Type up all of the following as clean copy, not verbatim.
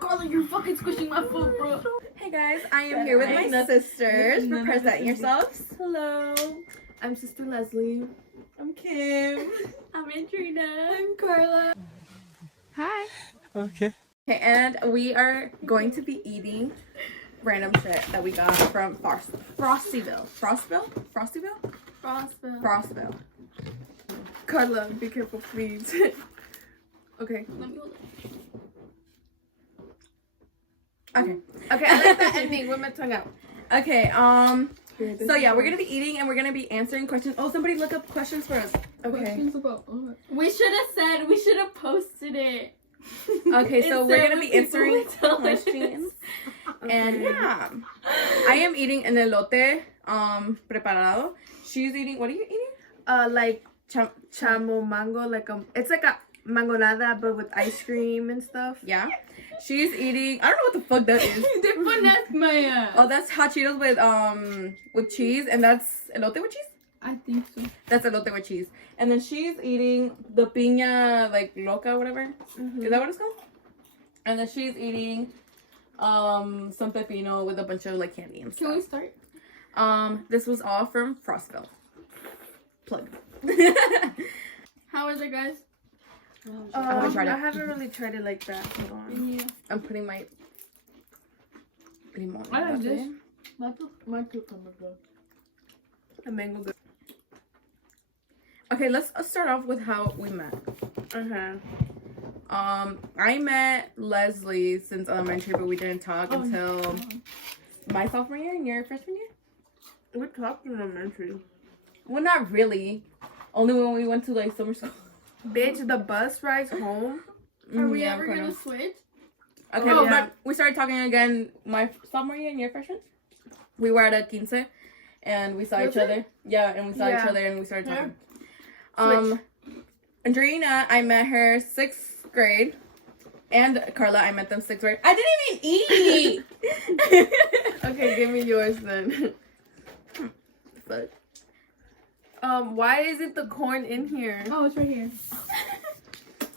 Carla, you're fucking squishing my foot, bro. Hey guys, I am here with my sisters. Present yourselves. Hello. I'm Sister Leslie. I'm Kim. I'm Andrina. I'm Carla. Hi. Okay, and we are going to be eating random shit that we got from Frostville. Frostville. Carla, be careful, please. Okay. Let me hold it. Okay. Okay, I like that ending with my tongue out. Okay, so yeah, we're gonna be eating and we're gonna be answering questions. Oh, somebody look up questions for us. Okay. Questions about what? We should have posted it. Okay, so we're Instead gonna be when answering people tell us. questions. Okay. And yeah, I am eating an elote preparado. She's eating, what are you eating? Like chamo mango, it's like a mangonada but with ice cream and stuff. Yeah. She's eating, I don't know what the fuck that is. They finessed my ass. Oh, that's hot Cheetos with cheese, and that's elote with cheese? I think so. That's elote with cheese. And then she's eating the piña, like, loca, whatever. Mm-hmm. Is that what it's called? And then she's eating some pepino with a bunch of, like, candy and Can we stuff. start? This was all from Frostville. Plug. How is it, guys? haven't tried it. I haven't really tried it like that. Hold on. Yeah. I'm putting my limon. I like this. in. My cucumber good. A mango good. Okay, let's start off with how we met. I met Leslie since elementary, but we didn't talk until my sophomore year and your freshman year. We talked in elementary. Well, not really. Only when we went to like summer school. Bitch, the bus rides home. Are we Yeah, ever kind gonna of. switch? Okay, Oh, but yeah. we started talking again my sophomore year and your freshman. We were at a quince and we saw Was each it? other. Yeah, and we saw each Yeah. other and we started Yeah. talking. Andrina, I met her 6th grade. And Carla, I met them 6th grade. I didn't even eat! Okay, give me yours then. But Why isn't the corn in here? Oh, it's right here.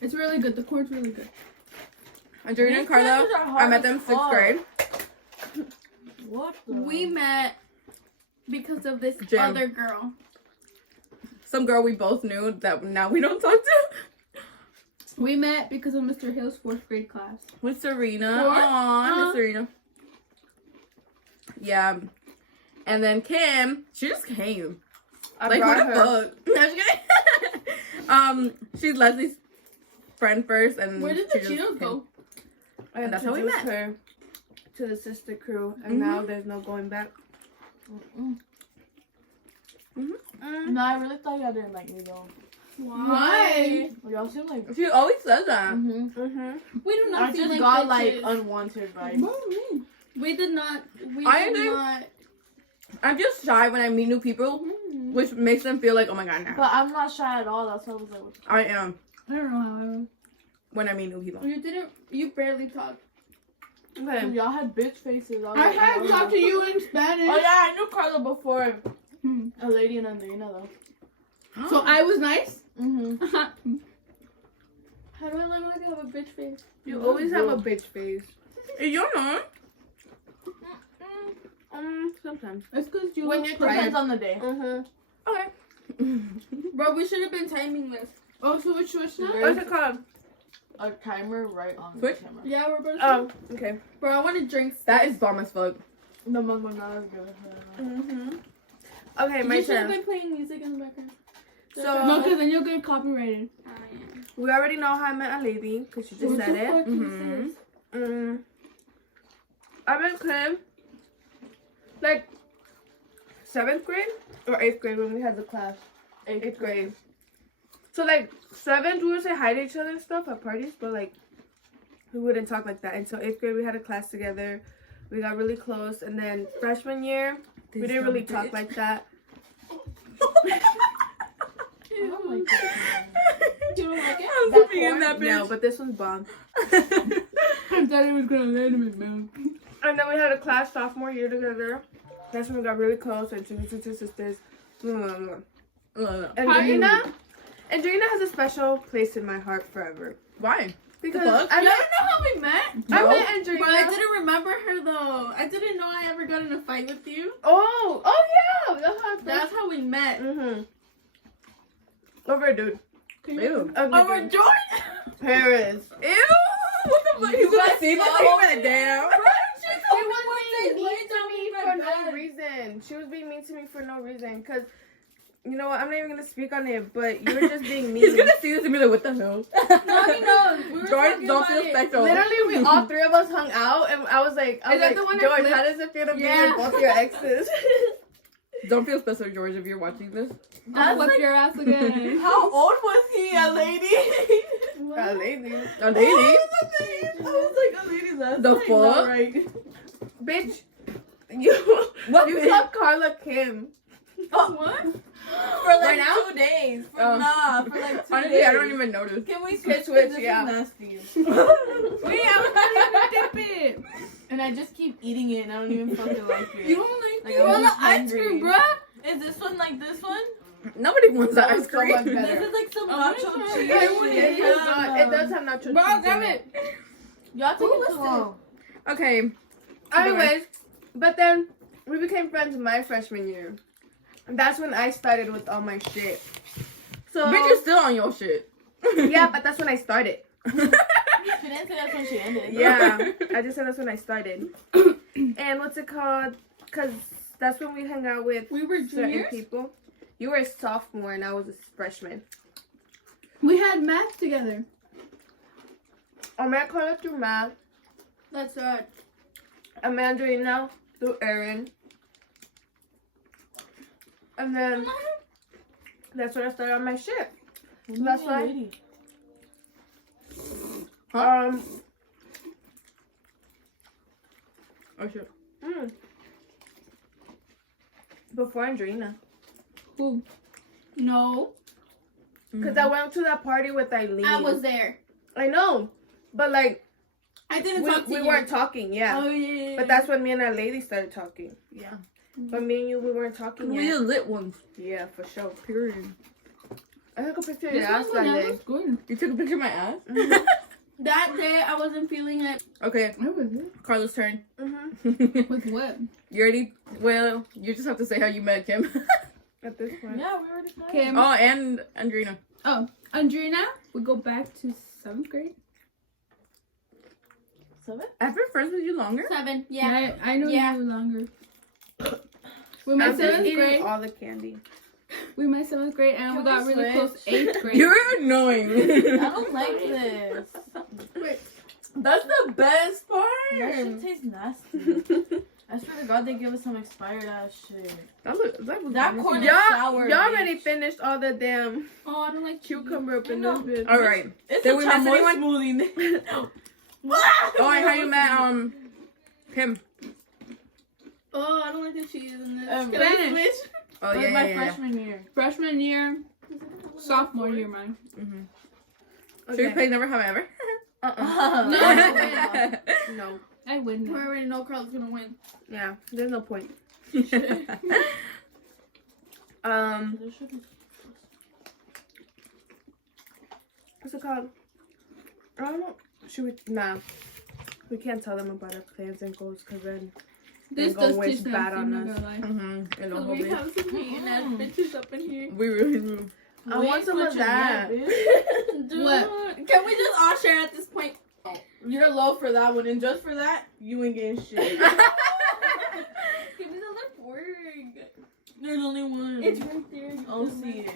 It's really good. The corn's really good. Andrina and Carla, I met them 6th grade. What? We met because of this Gym. other girl. Some girl we both knew that now we don't talk to. We met because of Mr. Hill's 4th grade class. With Serena. Fourth? Aww, Miss Serena. Yeah. And then Kim, she just came. I Like, brought what the her. fuck? No, I'm just kidding. She's Leslie's friend first, and Where did she the just Cheetos came. go? I And that's how we introduced met. her to the sister crew, and Mhm. now there's no going back. No, I really thought y'all didn't like me though. Why? Y'all seem like. She always says that. We do not I feel just like got bitches. like unwanted vibes. We did not. We I did agree. not. I'm just shy when I meet new people, which makes them feel like, oh my god, now. But I'm not shy at all. That's why I was like, what the I am I don't know how I was. when I meet new people. You didn't. You barely talked. Okay. fuck? Y'all had bitch faces. I had talked to you in Spanish. Oh yeah, I knew Carla before Hmm. Aleydi and Andrina though. So I was nice. Mm-hmm. How do I look like I have a bitch face? You always have a bitch face. You know. Sometimes. It's because you. When you're Depends on the day. Okay. Bro, we should have been timing this. Oh, so which switch now? What's it called? A timer right on the Switch? camera. Yeah, we're about to. Oh, okay. Bro, I want to drink. That is bomb as fuck. The mangonada is good. Okay, my You should have turn. been playing music in the background. So- no, because then you'll get copyrighted. We already know how I met Aleydi, because she just said it. I met Kim, like, 7th grade or 8th grade when we had the class. 8th grade. So, like, 7th, we would say hi to each other and stuff at parties, but, like, we wouldn't talk like that. And so 8th grade, we had a class together. We got really close. And then freshman year, we didn't really talk like that. I don't like this one. You don't like it? I'm That sipping in corn? that bitch. No, but this one's bomb. I thought it was gonna land in his mouth. And then we had a class sophomore year together. That's when we got really close and introduced her sisters. And Andrina has a special place in my heart forever. Why? Because fuck? I You met, don't know how we met? I No. met But I Angelina. didn't remember her though. I didn't know I ever got in a fight with you. Oh yeah, That's how we met. Mhm. Over a dude. Ew. Ugly Over dude. Jordan. Paris. Ew. What the fuck? He's gonna see this thing damn. She was being mean to me for no reason. She was being mean to me for no reason. Cause you know what? I'm not even gonna speak on it. But you were just being mean. He's gonna see this and be like, what the hell? No, he knows. We were George, talking don't about feel it. special. Literally, we all three of us hung out, and I was like, Is that the one that George, flipped? how does it feel to be Yeah. with both your exes? Don't feel special, George, if you're watching this. I'll flip your ass again. How old was he, Aleydi? Aleydi. A lady? I was like, Aleydi's last The name, not fuck? right. Bitch, you What? you called Carla Kim. What? For like Right now? 2 days. For, Oh. nah, for like 2 Honestly, days. I don't even notice. Can we Switch, switch? This yeah. is nasty. Wait, I was gonna dip it. And I just keep eating it and I don't even fucking like it. You don't like Like, it? I'm Well, the just ice hungry. cream, bruh. Is this one like this one? Nobody wants that That ice was so cream. much better. This is like some I wanna nacho try cheese. it. I It wanna shit. eat it does have nacho Bro, cheese grab in it. Y'all take Who it was too long. Okay. Anyways, but then we became friends my freshman year. And that's when I started with all my shit. So Bitch, you're still on your shit. yeah, but that's when I started. She didn't say that's when she ended. Yeah, I just said that's when I started. And what's it called? Because that's when we hung out with We were certain juniors. people. You were a sophomore and I was a freshman. We had math together. I met Carla through math. That's right. I met Andreina through Erin. And then that's when I started on my shit. That's why. Oh shit. Before Andreina. Who? No, Because I went to that party with Eileen. I was there. I know. But like, I didn't talk to we you. weren't talking, yeah. Oh yeah. But that's when me and Aleydi started talking. Yeah. But me and you, we weren't talking We yet. the lit ones. Yeah, for sure. Period. I took a picture of This your ass one that day. looks good. You took a picture of my ass? That day I wasn't feeling it. Okay, I was it. Carla's turn. Mm-hmm. With what? You already, well, you just have to say how you met Kim. At this point. Yeah, we already started. Kim. Oh, and Andrina. Oh, Andrina. We go back to 7th grade. 7? I've been friends with you longer. 7. Yeah. I know Yeah. you longer. We met I'm just 7th eating grade. all the candy. We met 7th grade and Can we got we really close switch? 8th grade. You're annoying. I don't like this. Wait. That's the best part. That Mm. shit tastes nasty. I swear to God, they give us some expired ass shit. That corn is Y'all sour. already bitch. finished all the damn Oh, I don't like cucumber up in I this know. bitch. All right. It's Did a we miss chamoy anyone? smoothie. Oh, and how you met Kim? Oh, I don't like the cheese in this. Can I I switch? Oh That yeah, was my yeah, yeah. freshman year. Freshman year, sophomore year, mine. Mm-hmm. So Okay. you played Never Have I Ever? No. No. I win. We already know Carl's gonna win. Yeah, there's no point. What's it called? I don't know. Should we? Nah. We can't tell them about our plans and goals because then This gonna does wish taste bad nasty, on I'm not us. gonna lie. Mm-hmm. And So we have some hating ass bitches up in here. We really do. I want some of that. Dude, What? can we just all share at this point? You're low for that one, and just for that, you ain't getting shit. Give me the lip work. There's only one. It's right there. I'll see it.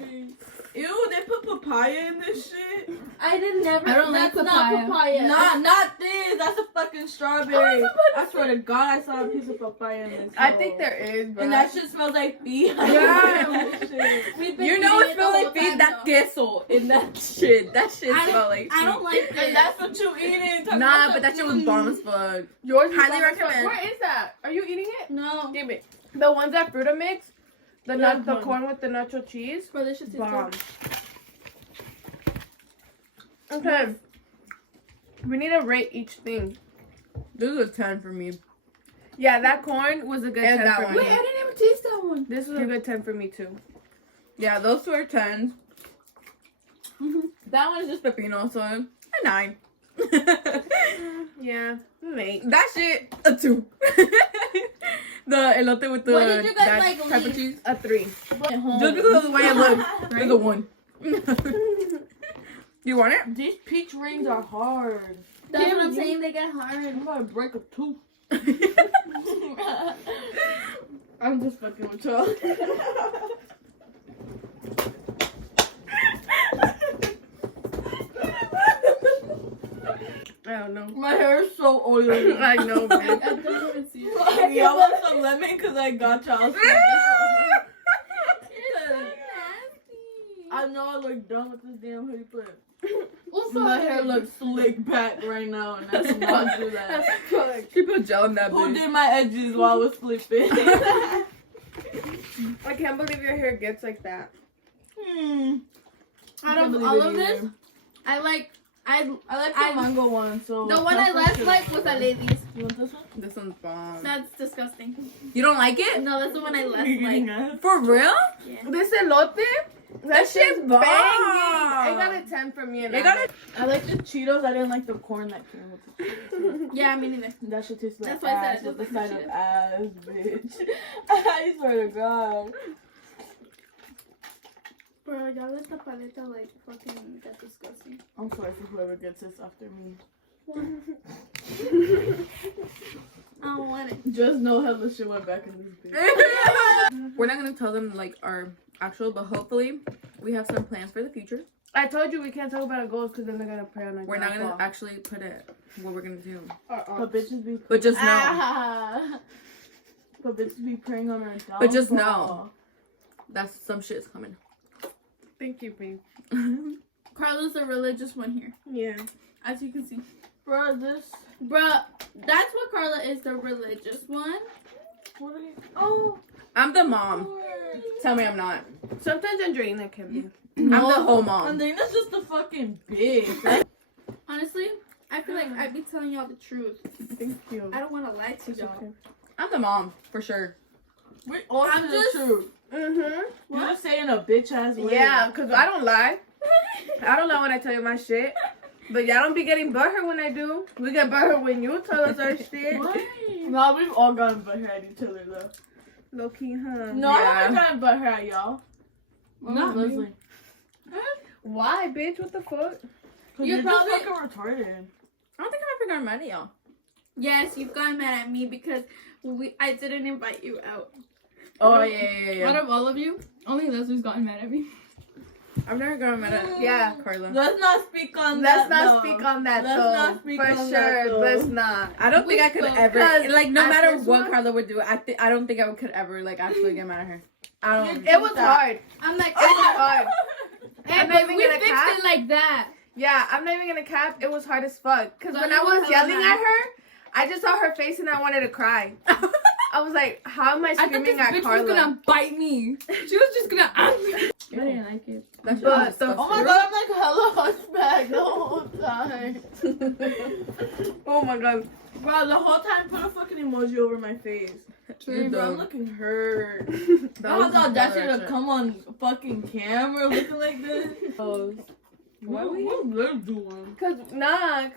Ew, they put papaya in this shit. I didn't never. I don't like that's papaya. not papaya. Not this. That's a fucking strawberry. I swear to God, I saw a piece of papaya in this. I think there is, bro. And that shit smells like feet. Yeah. We've been You know eating it smells the like whole feet. time, That though. queso in that shit. That shit I smell like feet. I don't like this. And that's what you eating. Talk Nah, about but that shit was bomb as fuck. Yours is Highly bomb as fuck. recommend. Where is that? Are you eating it? No. Give it. The ones that Fruta mix. The Yeah, the one. corn with the nacho cheese. Bro, this shit tastes Bomb. good. Okay. We need to rate each thing. This is a 10 for me. Yeah, that corn was a good And 10 that for one. me. Wait, I didn't even taste that one. This was a good 10 for me too. Yeah, those two are 10s. That one is just pepino, so a 9. Yeah, mate. That shit, a 2. The elote with the What did you guys that like type of least? cheese. A 3. Just because of the way it looks, it's a 1. You want it? These peach rings are hard. That's what I'm saying. They get hard. I'm gonna break a tooth. I'm just fucking with y'all. I don't know. My hair is so oily. I know, I man. don't even see it. Y'all want some lemon? Because I got y'all. I know I look dumb with this damn hoodie, but Also, my hair looks slick back right now, and that's not do that. She put gel in that Who bitch. did my edges while I was sleeping? I can't believe your hair gets like that. out of all of this, I like I like the mango one, so the one I less like was Aleydi's. You want this one? This one's bomb. That's disgusting. You don't like it? No, that's the one I less like. For real? Yeah. This elote, that shit's shit's bomb. banging. It got a 10 from me. And They got it. I like the Cheetos. I didn't like the corn that came with the Cheetos. Yeah, me neither. That shit tastes like That's why I said ass it with the tastes like side of Cheetos. ass, bitch. I swear to God. Bro, y'all let the paleta like fucking get disgusting. I'm sorry for whoever gets this after me. I don't want it. Just know how the shit went back in this bitch. We're not gonna tell them like our actual, but hopefully we have some plans for the future. I told you we can't talk about our goals because then they're gonna pray on our We're not gonna downfall. actually put it what we're gonna do. But bitches be But just know. But bitches be praying on our downfall. But just know. That's some shit's coming. Thank you, babe. Carla's the religious one here, Yeah. as you can see. Bro, this. Bruh, that's what Carla is, the religious one. What are you? Oh. I'm the mom. Tell me I'm not. Sometimes Andreina can be. I'm the whole mom. And then that's just a fucking bitch. Honestly, I feel like I'd be telling y'all the truth. Thank you. I don't want to lie to y'all. I'm the mom for sure. We all I'm say the just- truth. Mm-hmm. You're just saying a bitch ass way. Yeah, because I don't lie. I don't lie when I tell you my shit. But y'all don't be getting butthurt when I do. We get butthurt when you tell us our shit. Why? No, we've all gotten butthurt at each other though. Low key, huh? No, I haven't gotten butthurt at y'all. Not me. Leslie. Why, bitch? What the fuck? Cause You're you're probably- just fucking retarded. I don't think I've ever gotten mad at y'all. Yes, you've gotten mad at me because I didn't invite you out. Oh yeah. Out of all of you, only Leslie's gotten mad at me. I've never gotten mad at Yeah. Carla. Let's not speak on Let's that. not though. speak on that, Let's though. not speak For on sure. that, though. Let's not. I don't think I could spoke. ever, Because like, no at matter this what one- Carla would do, I don't think I could ever, like, actually get mad at her. I don't. It was hard. I'm like, It was hard. hey, I'm but not even we gonna fixed cap. it like that. Yeah, I'm not even gonna cap. It was hard as fuck. Because But when it I was was yelling hella at her, I just saw her face and I wanted to cry. I was like, how am I I thought screaming this at bitch Carla? was gonna bite me. She was just gonna. I didn't like it. That's But the- Oh my god, I'm like hella hunchback the whole time. Oh my god. Bro, the whole time put a fucking emoji over my face. You're Bro, I'm dumb. looking hurt. That I was was audacity to direction. come on fucking camera looking like this. Why What we- they're doing? Cause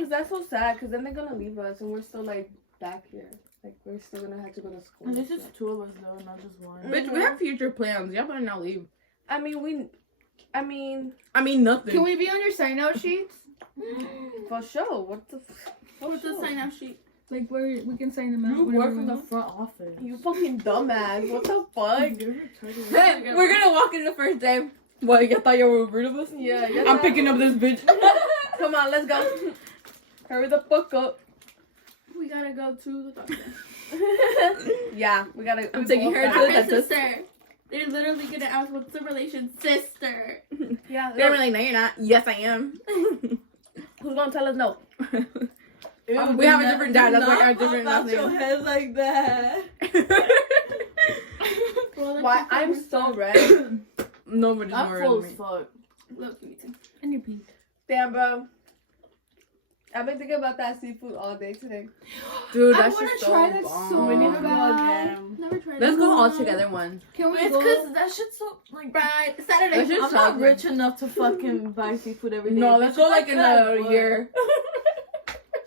that's so sad. Cause then they're gonna leave us and we're still like back here. Like we're still gonna have to go to school. And and this is stuff. 2 of us though, not just one. Bitch, we have future plans. Y'all better not leave. I mean, I mean, nothing. Can we be on your sign out sheets? for sure. What the? What's the sign out sheet? Like where we can sign them out. You whenever work we in the want. front office. You fucking dumbass. What the fuck? You're retarded. Hey, we're gonna walk in the first day. What, you thought you were rid of us? Yeah, you're I'm not- picking up this bitch. Come on, let's go. Hurry the fuck up. We gotta go to the doctor. Yeah, we gotta. I'm we taking both her to gotta- the My dentist. sister. They're literally gonna ask what's the relation, sister. Yeah. They're like, no, you're not. Yes, I am. Who's gonna tell us no? Ew, We have a do different dad, that's not why our pop different out last your names. head like that. Why I'm so red. Nobody's I'm more full than as me. fuck. Look, me too. And you're pink. Damn, bro. I've been thinking about that seafood all day today. Dude, I that's wanna just try so that bomb. so We need to go bad. again. Never tried Let's it. go all together one. Can we It's go? because that shit's so like. Right, Saturday. Let's just I'm not talk. rich enough to fucking buy seafood every day. No, let's go like in That a would. year.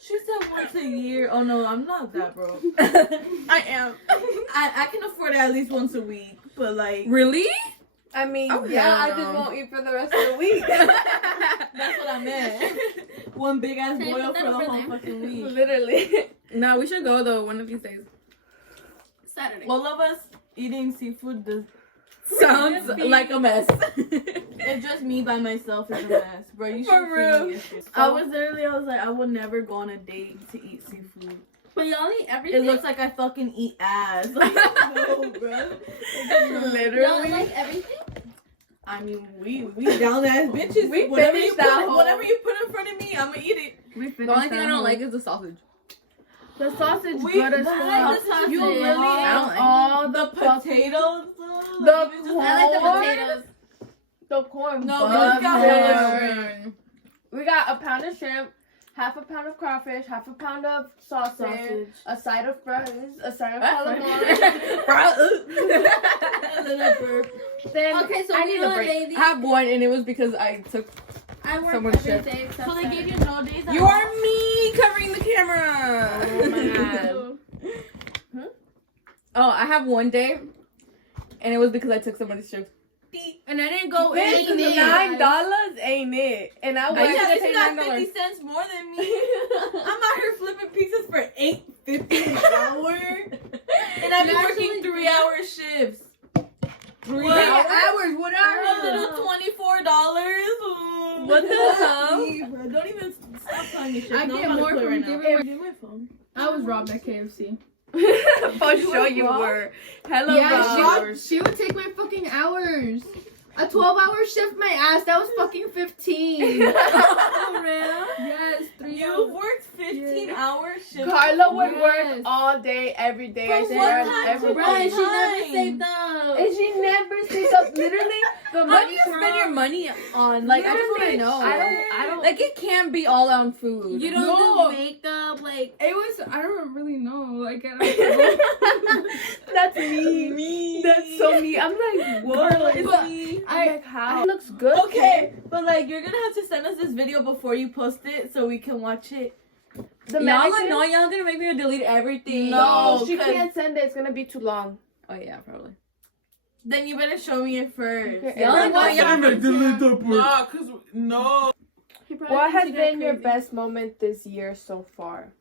She said once a year. Oh no, I'm not that broke. I am. I can afford it at least once a week, but like Really? I mean, Oh, yeah, I hell just no. won't eat for the rest of the week. that's what I meant. One big ass Can you boil put for that the over whole there? fucking week. Literally. No, we should go though one of these days. Saturday. All of us eating seafood does. Sounds like a mess. It's just me by myself is a mess, bro. You should For see real. me issues. I was like, I would never go on a date to eat seafood. But y'all eat everything. It looks like I fucking eat ass. Like, no, bro. Y'all Literally. like everything? I mean, we down ass bitches. We whatever finished you that put, whole- whatever you put in front of me, I'ma eat it. The only thing I don't like is the sausage. The sausage We- good as but I fuck. like the sausage. You really I don't ate like all The the fucking potatoes, The like, even just- I like the corn. potatoes. The corn. No, we butter. just got hella shrimp. We got a pound of shrimp, half a pound of crawfish, half a pound of sausage, a side of fries, a side of calamari. A little burp. Then Okay, so I we need know a break. Aleydi. I have one, and it was because I took. I work Someone's every shift. day except So they gave Saturday. you no days. You are me covering the camera. Oh my god. Oh, I have one day, and it was because I took somebody's shift. And I didn't go Bitch, in. $9 ain't it? And I I went used Yeah, to this pay got $9. 50 cents more than me. I'm out here flipping pizzas for $8.50 an hour, and I've been You working actually 3-hour shifts. 3 What? hours? What A little $24. What the hell? Bro, don't even stop telling me shit. I No, get I'm about more to quit from right now. giving Give my phone. I was robbed at KFC. For sure you were. Hello, Yeah, she would take my fucking hours. A 12-hour shift, my ass. That was fucking 15. For real? Yes, 3 You hours. worked 15-hour shifts. Carla would Yes. work all day, every day. I From said what her time to every what Right, day. she never time? saved up. And she never stays up. Literally, the How do money you from spend your money on? Like, I just want to know. I don't. Like, it can't be all on food. You don't No. do makeup, like... It was, I don't really know. Like, I don't know. That's me. That's so me. I'm like, whoa. Carla, It's it's me. I'm like, how? It looks good. Okay, but like you're gonna have to send us this video before you post it so we can watch it. The y'all mannequin? know y'all gonna make me delete everything. No, No, she 'cause- can't send it. It's gonna be too long. Oh yeah, probably. Then you better show me it first. Okay, Y'all and know what- y'all. Nah, cause no. What has been your best moment this year so far?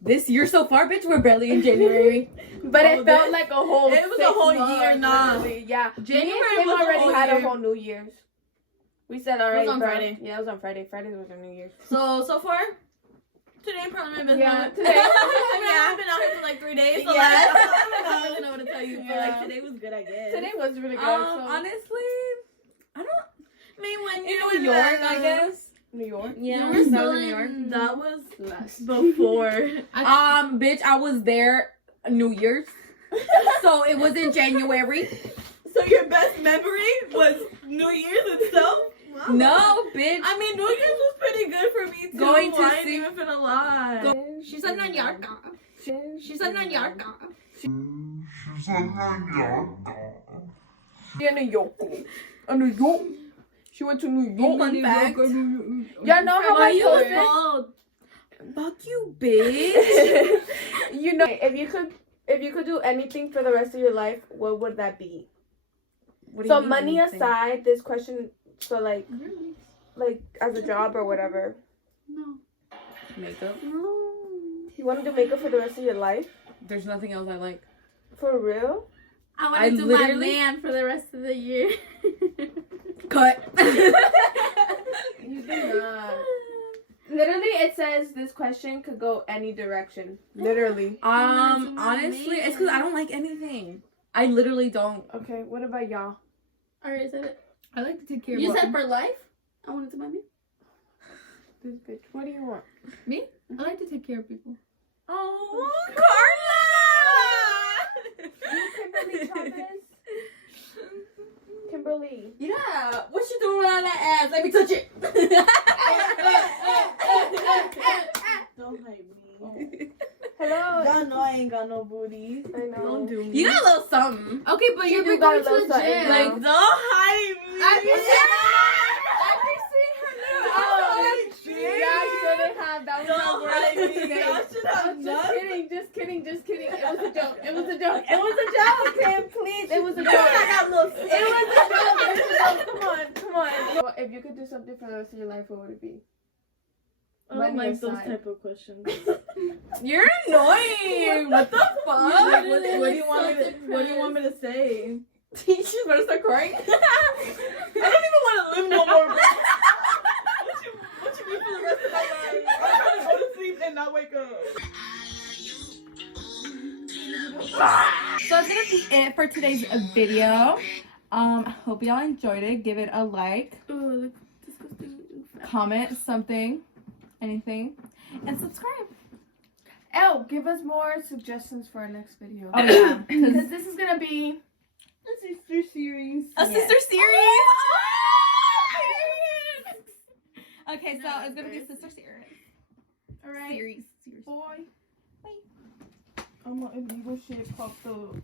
This year so far, bitch, we're barely in January. But Oh, it felt this- like a whole. it was a 6 whole months, year, nah. literally. Yeah, January me and Kim was a already whole had year. a whole New Year's. We said already. on bro. Friday. Yeah, it was on Friday. Friday was our New Year's. So far, today probably my best Yeah, moment. today. I mean, I've been out here for like 3 days, so Yeah. like, I don't really know what to tell you. But Yeah. like today was good, I guess. Today was really good. Honestly, I don't. I mean, when In you New York, I guess. New York. Yeah, We're that still was in New York. in- That was Less. before. Bitch, I was there New Year's, so it was in January. So your best memory was New Year's itself? Wow. No, bitch. I mean, New Year's was pretty good for me too. Going to I ain't see- even finna lie. She's a Nanyarka. She's a Nanyarka. Yeah, New York. New York. She went to New York. Fun fact. Y'all know how Why I you posted? bald? Fuck you, bitch. You know, if you could do anything for the rest of your life, what would that be? What do So you mean money anything? aside, this question. So like as a job or whatever. No. Makeup. No. You want to do makeup for the rest of your life? There's nothing else I like. For real? I want I to do literally- my man for the rest of the year. Cut. You do not. Literally, it says this question could go any direction. Literally. Honestly, it's because I don't like anything. I literally don't. Okay, what about y'all? Or is it? I like to take care of You what- said for life? I want to do my man. This bitch. What do you want? me? I like to take care of people. Oh, Carla! Kimberly Chavez? Kimberly. Yeah, what you doing on that ass? Let me touch it. Don't hype me. Hello. Y'all know I ain't got no booty. I know. Don't do me. You got a little something. Okay, but She you've do been got going a to little the something, gym. like, Like, don't hype me. I've been Yeah, you know they have. That was kidding. Just kidding. It was a joke. It was a joke. It was a joke, Kim. Please, it was a joke. I got little. It was a joke. It was a joke. Come on, come on. Well, if you could do something for the rest of your life, what would it be? I don't Money like those aside. type of questions. You're annoying. What the fuck? What do you want me to? What do you want me to say? She's about to start crying. I don't even want to live no more. Bro. What you mean for the rest of my life? I'm trying to go to sleep and not wake up. So that's gonna be it for today's video. Hope y'all enjoyed it. Give it a like, Ooh, disgusting. comment something, anything, and subscribe. Oh, give us more suggestions for our next video. Oh yeah, Because this is gonna be A sister series. a Yes. sister series. Okay, so it's gonna be a sister series. alright. Series. Boy. I'm an illegal shit popped up.